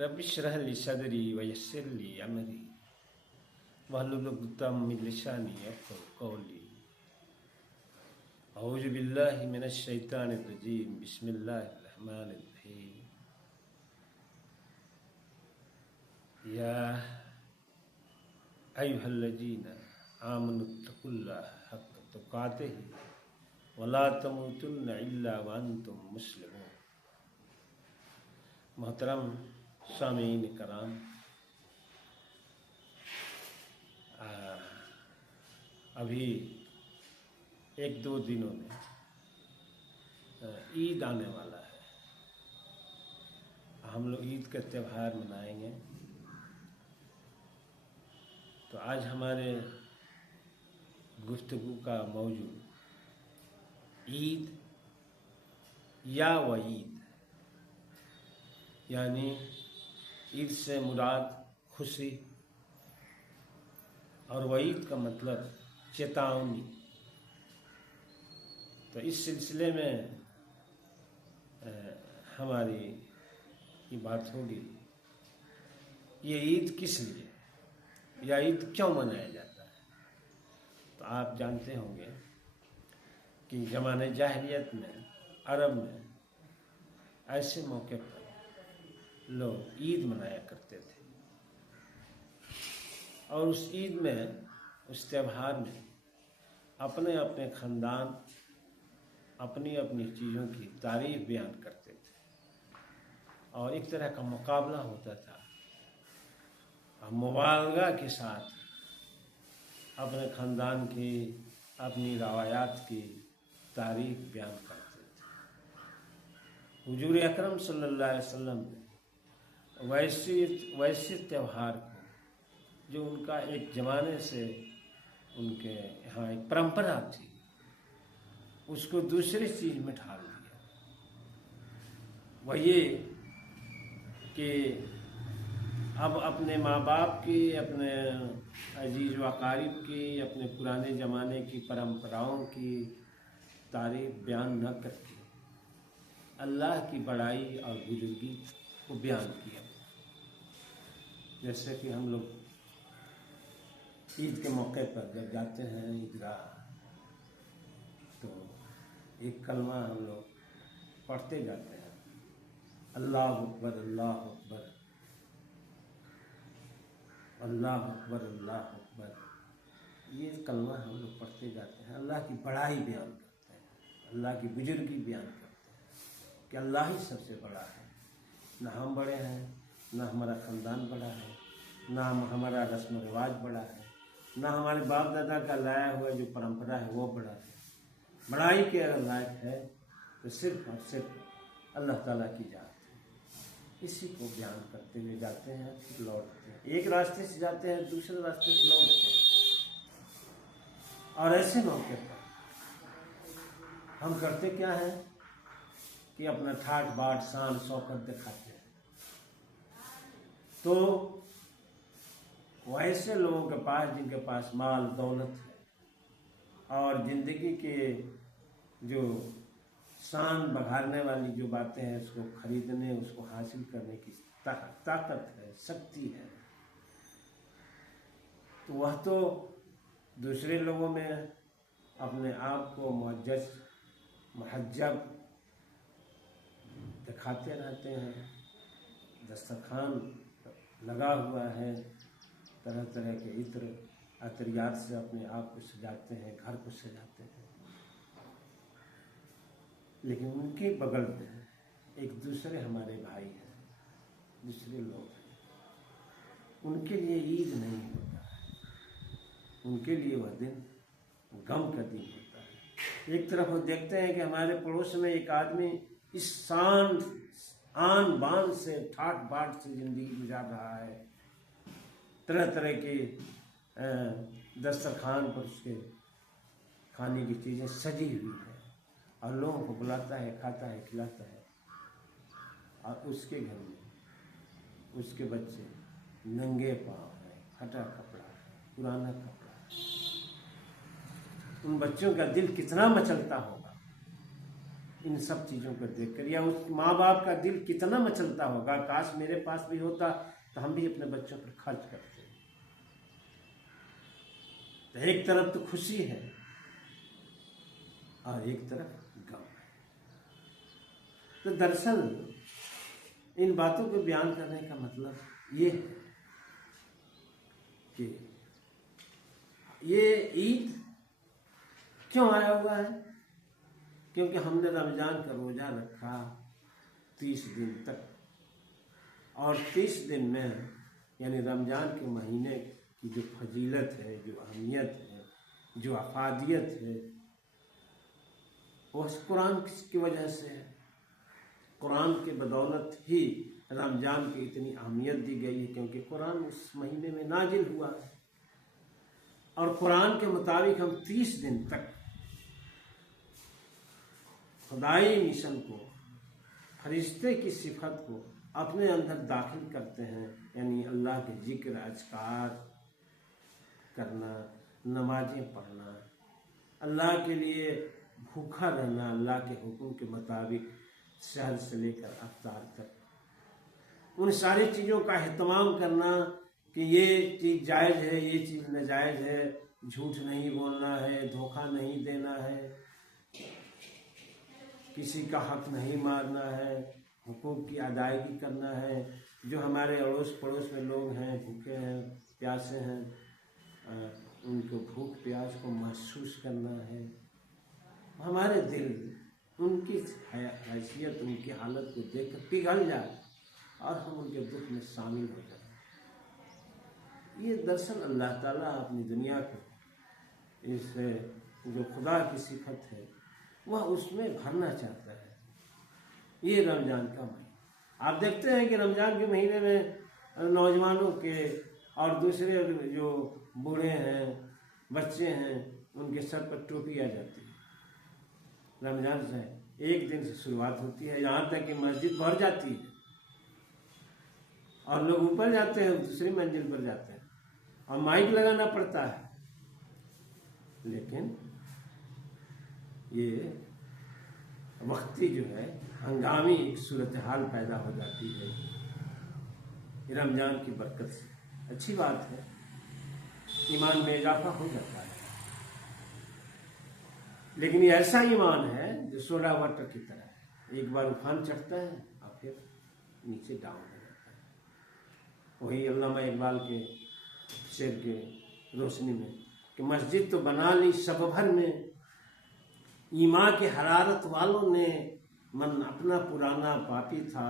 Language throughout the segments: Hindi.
रब्बि इश्रह ली सदरी वयस्सिर ली अमरी वहलुल उक़दम मिन लिसानी यफ़क़हू क़ौली। औज़ु बिल्लाहि मिनश शैतानिर रजीम। बिस्मिल्लाहिर रहमानिर रहीम। या अय्युहल्लज़ीना आमनुत्तक़ुल्लाह हक़्क़ तुक़ातिही वला तमूतुन्ना इल्ला व अंतुम मुस्लिमून। मोहतरम सामीन कराम, अभी एक दो दिनों में ईद आने वाला है। हम लोग ईद का त्यौहार मनाएंगे। तो आज हमारे गुफ्तगू का मौजू ईद या वईद, यानी ईद से मुराद खुशी और वईद का मतलब चेतावनी। तो इस सिलसिले में हमारी ये बात होगी, ये ईद किस लिए या ईद क्यों मनाया जाता है। तो आप जानते होंगे कि ज़माने जाहिलियत में अरब में ऐसे मौके पर लोग ईद मनाया करते थे और उस ईद में, उस त्यौहार में अपने अपने ख़ानदान अपनी अपनी चीज़ों की तारीफ़ बयान करते थे और एक तरह का मुकाबला होता था। मुबालगा के साथ अपने ख़ानदान की, अपनी रवायात की तारीफ़ बयान करते थे। हुजूर अकरम सल्लल्लाहु अलैहि वसल्लम ने वैसे त्यौहार को, जो उनका एक ज़माने से उनके यहाँ एक परंपरा थी, उसको दूसरी चीज़ में ढाल दिया। वह ये कि अब अपने माँ बाप की, अपने अजीज़ व अकारिब की, अपने पुराने ज़माने की परंपराओं की तारीफ़ बयान न करके अल्लाह की बड़ाई और बुजुर्गी को बयान किया। जैसे कि हम लोग ईद के मौके पर जब जाते हैं ईदगाह, तो एक कलमा हम लोग पढ़ते जाते हैं, अल्लाह अकबर अल्लाह अकबर अल्लाह अकबर अल्लाह अकबर। ये कलमा हम लोग पढ़ते जाते हैं, अल्लाह की बड़ाई बयान करते हैं, अल्लाह की बुजुर्गी बयान करते हैं कि अल्लाह ही सबसे बड़ा है। ना हम बड़े हैं, ना हमारा ख़ानदान बड़ा है, ना हमारा रस्म रिवाज बड़ा है, ना हमारे बाप दादा का लाया हुआ जो परंपरा है वो बड़ा है। बड़ाई के अगर लायक है तो सिर्फ और सिर्फ अल्लाह ताला की जात है। इसी को बयान करते हुए जाते हैं, फिर लौटते हैं। एक रास्ते से जाते हैं, दूसरे रास्ते से लौटते हैं। और ऐसे मौके पर हम करते क्या हैं कि अपना ठाट बाट शान शौकत दिखाते हैं। तो वैसे लोगों के पास, जिनके पास माल दौलत है और ज़िंदगी के जो शान बढ़ाने वाली जो बातें हैं, उसको खरीदने, उसको हासिल करने की ताकत है, शक्ति है, तो वह तो दूसरे लोगों में अपने आप को मुअज्जज महज्जब दिखाते रहते हैं। दस्तरखान लगा हुआ है, तरह तरह के इत्र अतरियात से अपने आप को सजाते हैं, घर को सजाते हैं। लेकिन उनके बगल में एक दूसरे हमारे भाई हैं, दूसरे लोग हैं, उनके लिए ईद नहीं होता है। उनके लिए वह दिन गम का दिन होता है। एक तरफ वो देखते हैं कि हमारे पड़ोस में एक आदमी इस आन बान से, ठाट बाट से ज़िंदगी गुजार रहा है, तरह तरह के दस्तरखान पर उसके खाने की चीज़ें सजी हुई है और लोगों को बुलाता है, खाता है, खिलाता है। और उसके घर में उसके बच्चे नंगे पाँव हैं, फटा कपड़ा है, पुराना कपड़ा है। उन बच्चों का दिल कितना मचलता होगा इन सब चीज़ों को देखकर, या उस माँ बाप का दिल कितना मचलता होगा, काश मेरे पास भी होता तो हम भी अपने बच्चों पर खर्च करते। तो एक तरफ तो खुशी है और एक तरफ गम है। तो दरअसल इन बातों को बयान करने का मतलब ये है कि ये ईद क्यों आया हुआ है, क्योंकि हमने रमज़ान का रोज़ा रखा 30 दिन तक, और 30 दिन में यानी रमज़ान के महीने की जो फजीलत है, जो अहमियत है, जो अफादियत है, वो कुरान की वजह से है। कुरान के बदौलत ही रमज़ान की इतनी अहमियत दी गई है, क्योंकि कुरान उस महीने में नाजिल हुआ है। और कुरान के मुताबिक हम 30 दिन तक खुदाई मिशन को, फरिश्ते की सिफत को अपने अंदर दाखिल करते हैं, यानी अल्लाह के जिक्र, अज़कार करना, नमाजें पढ़ना, अल्लाह के लिए भूखा रहना, अल्लाह के हुक्म के मुताबिक शहर से लेकर अफ्तार तक, उन सारी चीज़ों का एहतमाम करना कि ये चीज़ जायज़ है, ये चीज़ नाजायज़ है, झूठ नहीं बोलना है, धोखा नहीं देना है, किसी का हक नहीं मारना है, हुकूक की अदायगी करना है, जो हमारे अड़ोस पड़ोस में लोग हैं, भूखे हैं, प्यासे हैं, उनको भूख प्यास को महसूस करना है। हमारे दिल उनकी हैसियत, उनकी हालत को देख कर पिघल जाए और हम उनके दुख में शामिल हो जाए। ये दरअसल अल्लाह ताला अपनी दुनिया को इस जो खुदा की सिफत है वह उसमें भरना चाहता है। ये रमज़ान का महीना, आप देखते हैं कि रमज़ान के महीने में नौजवानों के और दूसरे जो बूढ़े हैं, बच्चे हैं, उनके सर पर टोपी आ जाती है। रमज़ान से एक दिन से शुरुआत होती है, यहाँ तक कि मस्जिद भर जाती है और लोग ऊपर जाते हैं, दूसरी मंजिल पर जाते हैं और माइक लगाना पड़ता है। लेकिन ये वक्ती जो है हंगामी एक सूरत हाल पैदा हो जाती है रमज़ान की बरकत से। अच्छी बात है, ईमान में इजाफा हो जाता है। लेकिन ये ऐसा ईमान है जो सोडा वाटर की तरह है, एक बार उफान चढ़ता है और फिर नीचे डाउन हो जाता है। वही अल्लामा इकबाल के शेर के रोशनी में कि मस्जिद तो बना ली शब भर में, ईमान के हरारत वालों ने, मन अपना पुराना पापी था,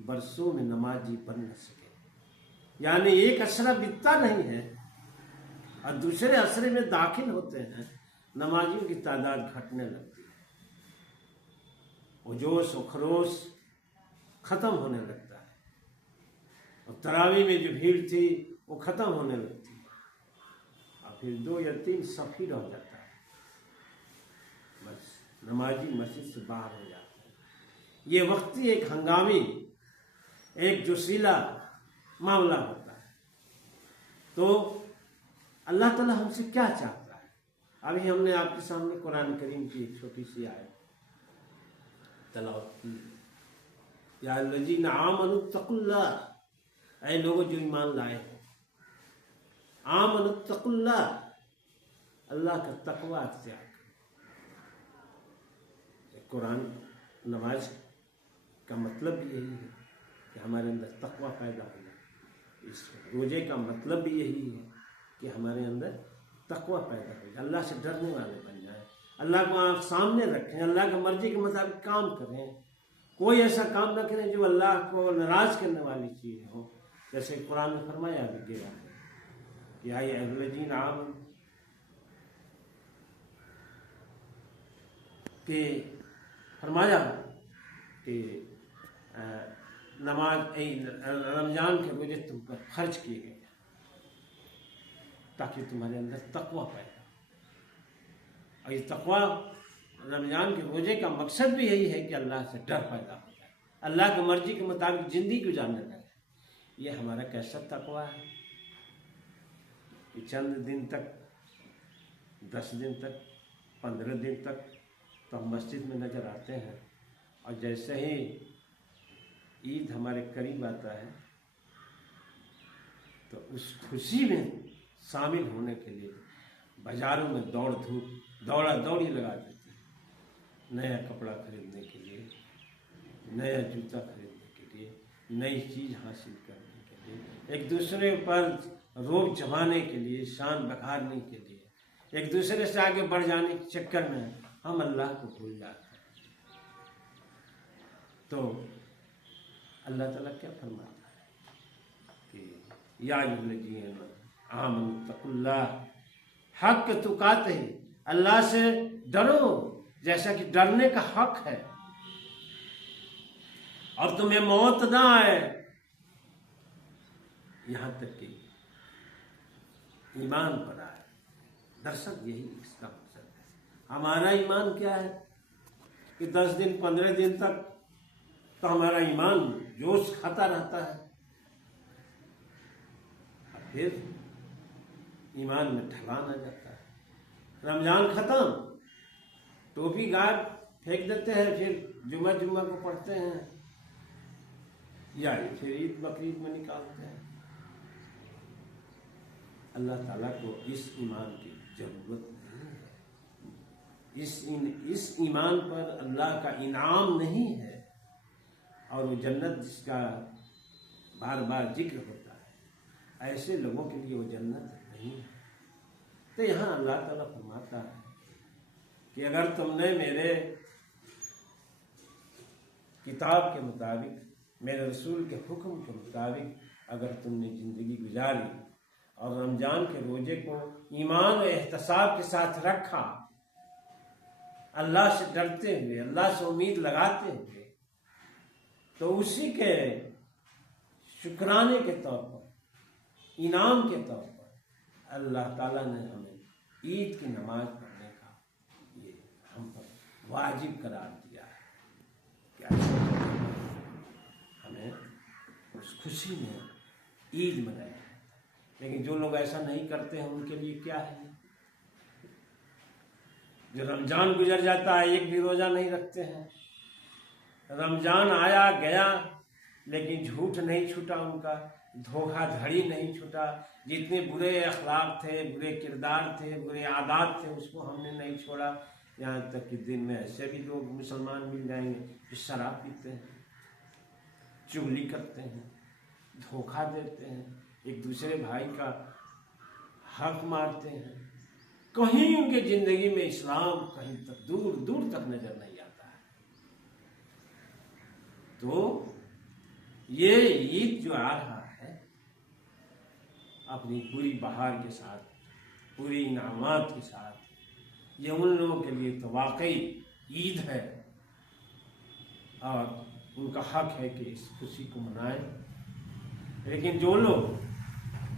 बरसों में नमाजी बन न सके। यानी एक असरा बीतता नहीं है और दूसरे असरे में दाखिल होते हैं, नमाजियों की तादाद घटने लगती है, वो जोश व खरोश खत्म होने लगता है और तरावी में जो भीड़ थी वो खत्म होने लगती है और फिर 2 या 3 सफ़ी रह जाता है, बस नमाजी मस्जिद से बाहर हो जाते हैं। ये वक्ती एक हंगामी, एक जोशीला मामला होता है। तो अल्लाह ताला हमसे क्या चाहता है? अभी हमने आपके सामने कुरान करीम की एक छोटी सी आयत तलावत की, या अल्लज़ीना आमनु तक़ुल्लाह, ऐ लोगों जो ईमान लाए हो, आमनु तक़ुल्लाह, अल्लाह का तक़वा अख्तियार करो। कुरान नमाज का मतलब भी यही है कि हमारे अंदर तक़वा पैदा हो जाए। इस रोज़े का मतलब भी यही है कि हमारे अंदर तक़वा पैदा हो जाए, अल्लाह से डरने वाले बन जाए, अल्लाह को आँख सामने रखें, अल्लाह की मर्जी के मुताबिक काम करें, कोई ऐसा काम न करें जो अल्लाह को नाराज़ करने वाली चीज़ हो। जैसे कुरान में फरमाया भी गया है, या अय्युहल्लज़ीना आमनू, कि फरमाया कि नमाज रमज़ान के रोज़े तुम पर खर्च किए गए ताकि तुम्हारे अंदर तक़वा पैदा हो। और ये तक़वा, रमज़ान के रोज़े का मकसद भी यही है कि अल्लाह से डर पैदा हो जाए, अल्लाह की मर्जी के मुताबिक ज़िंदगी गुजारने लगे। ये हमारा कैसा तक़वा है कि चंद दिन तक, 10 दिन तक, 15 दिन तक तो हम मस्जिद में नज़र आते हैं, और जैसे ही ईद हमारे करीब आता है तो उस खुशी में शामिल होने के लिए बाजारों में दौड़ा दौड़ी लगा देते हैं, नया कपड़ा खरीदने के लिए, नया जूता खरीदने के लिए, नई चीज़ हासिल करने के लिए, एक दूसरे पर रोब जमाने के लिए, शान बखारने के लिए, एक दूसरे से आगे बढ़ जाने के चक्कर में हम अल्लाह को भूल जाते हैं। तो अल्लाह ताला क्या फरमाता है कि या अय्युहल्लज़ीना आमनू तक़ुल्लाह हक़ तुक़ातिह, अल्लाह से डरो जैसा कि डरने का हक है, और तुम्हें मौत ना आए। यहां तक कि ईमान पर आए। दरअसल यही इसका मकसद है। हमारा ईमान क्या है कि 10 दिन 15 दिन तक तो हमारा ईमान जोश खाता रहता है, फिर ईमान में ढलान आ जाता है। रमजान खत्म, टोपी गायब फेंक देते हैं, फिर जुम्मा को पढ़ते हैं, या फिर ईद बकरीद में निकालते हैं। अल्लाह ताला को इस ईमान की जरूरत नहीं है। इस ईमान पर अल्लाह का इनाम नहीं है, और वो जन्नत जिसका बार बार जिक्र होता है, ऐसे लोगों के लिए वो जन्नत नहीं है। तो यहाँ अल्लाह ताला फरमाता है कि अगर तुमने मेरे किताब के मुताबिक, मेरे रसूल के हुक्म के मुताबिक अगर तुमने ज़िंदगी गुजारी और रमज़ान के रोज़े को ईमान और एहतसाब के साथ रखा, अल्लाह से डरते हुए, अल्लाह से उम्मीद लगाते हुए, तो उसी के शुक्राने के तौर पर, इनाम के तौर पर अल्लाह ताला ने हमें ईद की नमाज पढ़ने का ये हम पर वाजिब करार दिया है कि हमें उस खुशी में ईद मनाए। लेकिन जो लोग ऐसा नहीं करते हैं उनके लिए क्या है? जो रमजान गुजर जाता है, एक भी रोजा नहीं रखते हैं, रमजान आया गया लेकिन झूठ नहीं छूटा उनका, धोखाधड़ी नहीं छूटा, जितने बुरे अखलाक थे, बुरे किरदार थे, बुरे आदात थे, उसको हमने नहीं छोड़ा। यहाँ तक कि दिन में ऐसे भी लोग मुसलमान मिल जाएंगे जो शराब पीते हैं, चुगली करते हैं, धोखा देते हैं, एक दूसरे भाई का हक मारते हैं। कहीं उनके जिंदगी में इस्लाम कहीं तक दूर दूर तक नजर नहीं आता है। तो ये ईद जो आ रहा है अपनी पूरी बहार के साथ, पूरी इनामात के साथ, ये उन लोगों के लिए तो वाकई ईद है और उनका हक है कि इस खुशी को मनाएं। लेकिन जो लोग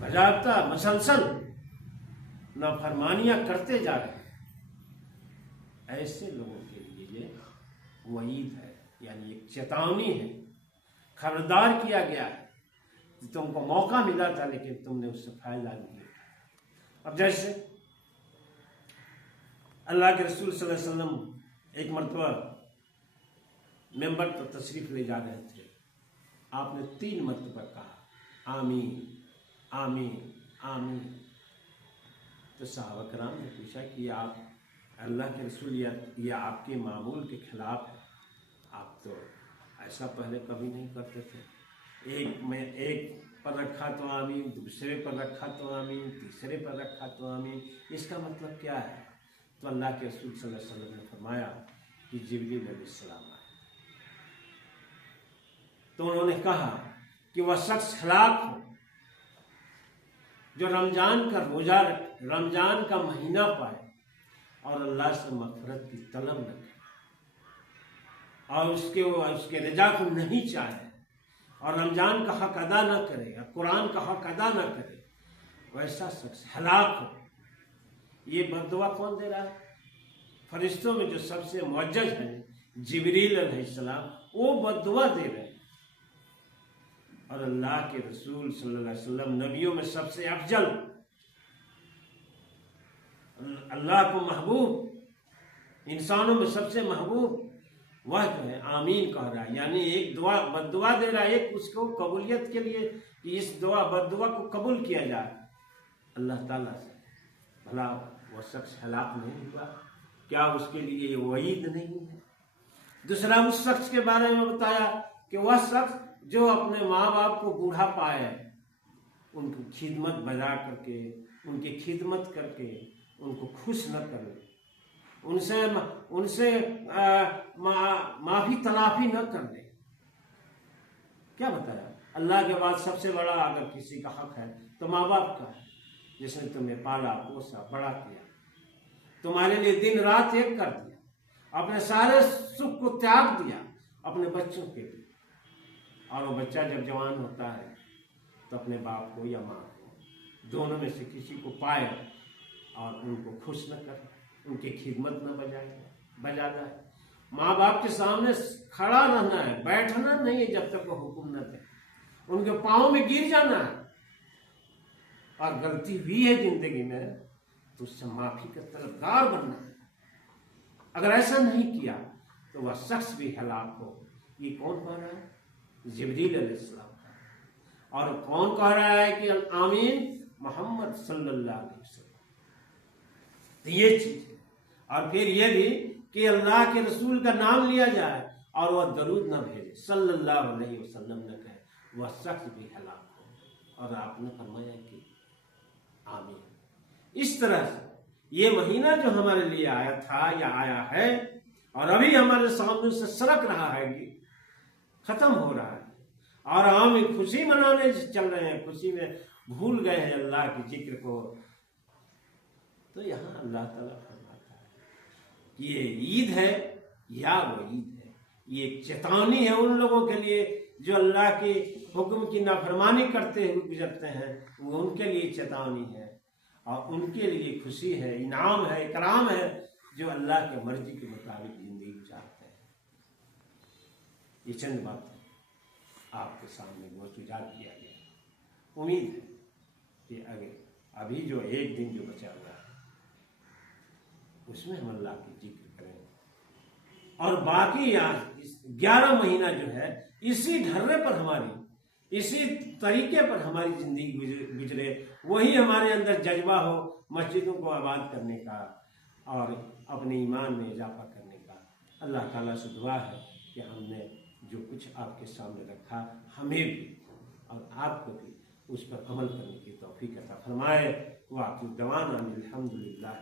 बजाबता मसलसल नाफरमानियां करते जा रहे हैं, ऐसे लोगों के लिए ये वईद है, यानी एक चेतावनी है, खबरदार किया गया है। तुमको मौका मिला था लेकिन तुमने उससे फायदा नहीं लिया। अब जैसे अल्लाह के रसूल सल्लल्लाहु अलैहि वसल्लम एक मरतबा मेंबर पर तशरीफ ले जा रहे थे, आपने 3 मरतबा कहा आमीन आमीन आमीन। तो सहाबा कराम ने पूछा कि आप अल्लाह के रसूल, ये आपके मामूल के खिलाफ है, आप तो ऐसा पहले कभी नहीं करते थे। एक पर रखा तो आमीन, दूसरे पर रखा तो आमीन, तीसरे पर रखा तो आमीन, इसका मतलब क्या है? तो अल्लाह के रसूल सल्लल्लाहु अलैहि वसल्लम ने फरमाया कि जिब्रील अलैहिस्सलाम आए। तो उन्होंने कहा कि वह शख्स हलाक हो जो रमजान का रोजा रखे, रमजान का महीना पाए और अल्लाह से मग़फ़िरत की तलब न करे और उसके रजा को नहीं चाहे और रमजान का हक अदा न करे और कुरान का हक अदा न करे, वैसा शख्स हलाक हो। ये बद्दुआ कौन दे रहा है? फरिश्तों में जो सबसे मुअज्जज हैं जिब्रील अलैहिस्सलाम, वो बद्दुआ दे रहे हैं। और अल्लाह के रसूल सल्लल्लाहु अलैहि वसल्लम नबियों में सबसे अफजल, अल्लाह को महबूब, इंसानों में सबसे महबूब, वह जो है आमीन कह रहा है, यानी एक दुआ बद्दुआ दे रहा है, एक उसको कबूलियत के लिए कि इस दुआ बद्दुआ को कबूल किया जाए अल्लाह ताला से। भला वह शख्स हलाक नहीं हुआ, क्या उसके लिए ये वईद नहीं है? दूसरा उस शख्स के बारे में बताया कि वह शख्स जो अपने माँ बाप को बूढ़ा पाए, उनकी खिदमत बजा करके, उनकी खिदमत करके उनको खुश न करे, उनसे माफी तलाफी न कर दे। क्या बताया? अल्लाह के बाद सबसे बड़ा अगर किसी का हक है तो माँ बाप का है, जिसने तुम्हें पाला पोसा बड़ा किया, तुम्हारे लिए दिन रात एक कर दिया, अपने सारे सुख को त्याग दिया अपने बच्चों के लिए। और वो बच्चा जब जवान होता है तो अपने बाप को या माँ को, दोनों में से किसी को पाए और उनको खुश न करे, उनकी खिदमत न बजाना है। माँ बाप के सामने खड़ा रहना है, बैठना नहीं है जब तक वो हुक्म न दे, उनके पाँव में गिर जाना है। और गलती हुई है जिंदगी में तो उससे माफी का तलबगार बनना है। अगर ऐसा नहीं किया तो वह शख्स भी हलाक हो। ये कौन कह रहा है? जिब्रील अलैहिस्सलाम। और कौन कह रहा है कि आमीन? मोहम्मद सल्लल्लाहु अलैहि वसल्लम। तो ये चीज है। और फिर ये भी कि अल्लाह के रसूल का नाम लिया जाए और वह दरूद न भेजे, सल्लल्लाहु अलैहि वसल्लम न कहे, वह शख्स भी हलाक हो। और आपने फरमाया कि आमीन। इस तरह से ये महीना जो हमारे लिए आया था या आया है और अभी हमारे सामने से सरक रहा है कि खत्म हो रहा है, और हम खुशी मनाने चल रहे हैं, खुशी में भूल गए हैं अल्लाह के जिक्र को। तो यहाँ अल्लाह ताला फरमाता है कि ये ईद है या वो ईद है, ये चेतावनी है उन लोगों के लिए जो अल्लाह के हुक्म की नाफरमानी करते हुए गुजरते हैं, वो उनके लिए चेतावनी है और उनके लिए खुशी है, इनाम है, इकराम है, जो अल्लाह के मर्जी के मुताबिक जिंदगी गुजारते हैं। ये चंद बातें आपके सामने वो सुझाव किया गया। उम्मीद है कि अभी जो एक दिन जो बचा हुआ है उसमें हम अल्लाह की जिक्र करें, और बाकी 11 महीना जो है इसी ढर्रे पर हमारी, इसी तरीके पर हमारी जिंदगी गुजरे, वही हमारे अंदर जज्बा हो मस्जिदों को आबाद करने का और अपने ईमान में इजाफा करने का। अल्लाह ताला से दुआ है कि हमने जो कुछ आपके सामने रखा, हमें भी और आपको भी उस पर अमल करने की तौफीक अता फरमाए। वाक़िअ दवाना अल्हम्दुलिल्लाह।